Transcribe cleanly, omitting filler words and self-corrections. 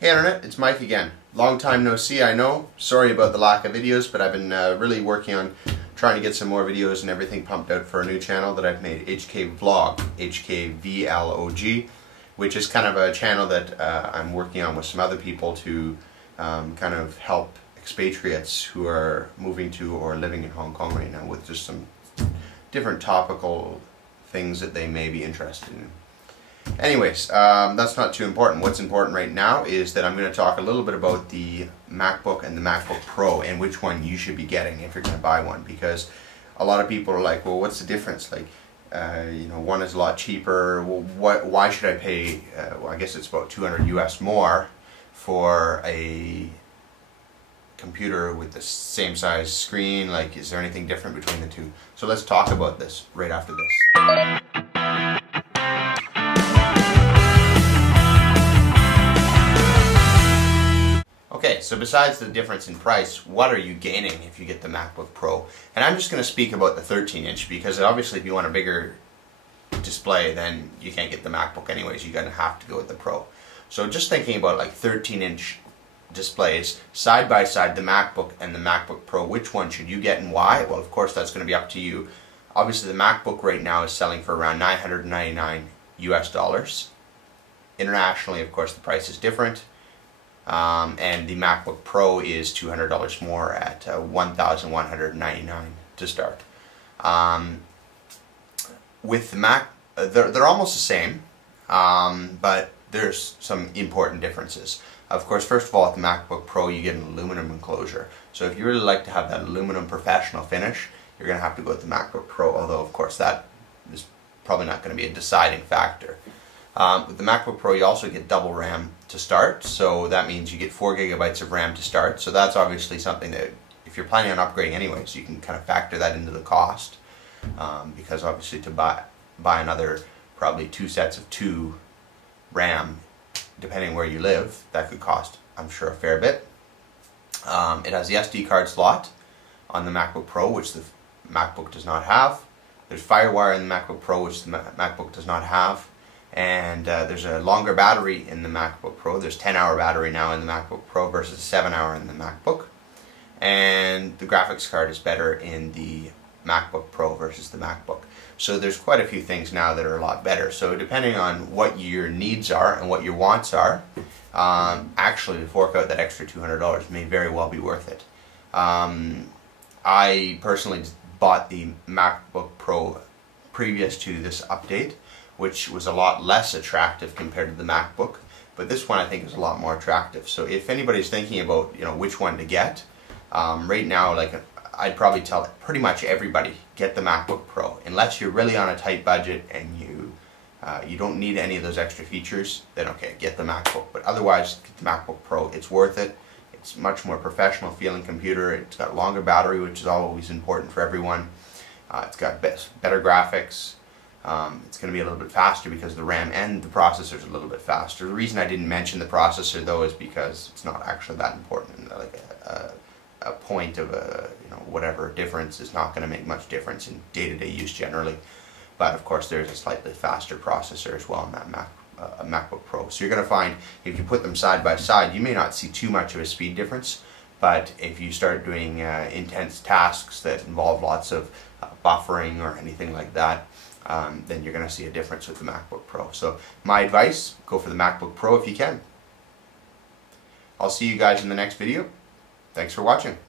Hey Internet, it's Mike again. Long time no see, I know. Sorry about the lack of videos, but I've been really working on trying to get some more videos and everything pumped out for a new channel that I've made, HK Vlog, HKVlog, which is kind of a channel that I'm working on with some other people to kind of help expatriates who are moving to or living in Hong Kong right now with just some different topical things that they may be interested in. Anyways, that's not too important. What's important right now is that I'm going to talk a little bit about the MacBook and the MacBook Pro and which one you should be getting if you're going to buy one, because a lot of people are like, well, what's the difference? Like, you know, one is a lot cheaper. Well, why should I pay, well, I guess it's about 200 US more for a computer with the same size screen? Like, is there anything different between the two? So let's talk about this right after this. Okay, so besides the difference in price, what are you gaining if you get the MacBook Pro? And I'm just going to speak about the 13-inch because obviously if you want a bigger display, then you can't get the MacBook anyways. You're going to have to go with the Pro. So just thinking about like 13-inch displays, side by side, the MacBook and the MacBook Pro, which one should you get and why? Well, of course, that's going to be up to you. Obviously, the MacBook right now is selling for around $999 US. Internationally, of course, the price is different. And the MacBook Pro is $200 more at $1,199 to start. With the Mac, they're almost the same, but there's some important differences. Of course, first of all, at the MacBook Pro, you get an aluminum enclosure. So if you really like to have that aluminum professional finish, you're going to have to go with the MacBook Pro, although, of course, that is probably not going to be a deciding factor. With the MacBook Pro, you also get double RAM to start, so that means you get 4 GB of RAM to start. So that's obviously something that, if you're planning on upgrading anyways, you can kind of factor that into the cost, because obviously to buy another probably 2 sets of 2 RAM, depending where you live, that could cost, I'm sure, a fair bit. It has the SD card slot on the MacBook Pro, which the MacBook does not have. There's FireWire in the MacBook Pro, which the MacBook does not have. And there's a longer battery in the MacBook Pro. There's 10-hour battery now in the MacBook Pro versus 7-hour in the MacBook. And the graphics card is better in the MacBook Pro versus the MacBook. So there's quite a few things now that are a lot better. So depending on what your needs are and what your wants are, actually to fork out that extra $200 may very well be worth it. I personally bought the MacBook Pro previous to this update, which was a lot less attractive compared to the MacBook, but this one I think is a lot more attractive. So if anybody's thinking about, you know, which one to get, right now, like, I'd probably tell pretty much everybody, get the MacBook Pro, unless you're really on a tight budget and you don't need any of those extra features. Then okay, get the MacBook. But otherwise, get the MacBook Pro. It's worth it. It's much more professional feeling computer. It's got longer battery, which is always important for everyone. It's got better graphics. It's going to be a little bit faster because the RAM and the processor is a little bit faster. The reason I didn't mention the processor though is because it's not actually that important. Like a point of a, you know, whatever difference is not going to make much difference in day-to-day use generally. But of course, there's a slightly faster processor as well in that MacBook Pro. So you're going to find if you put them side by side, you may not see too much of a speed difference. But if you start doing intense tasks that involve lots of buffering or anything like that, then you're going to see a difference with the MacBook Pro. So my advice, go for the MacBook Pro if you can. I'll see you guys in the next video. Thanks for watching.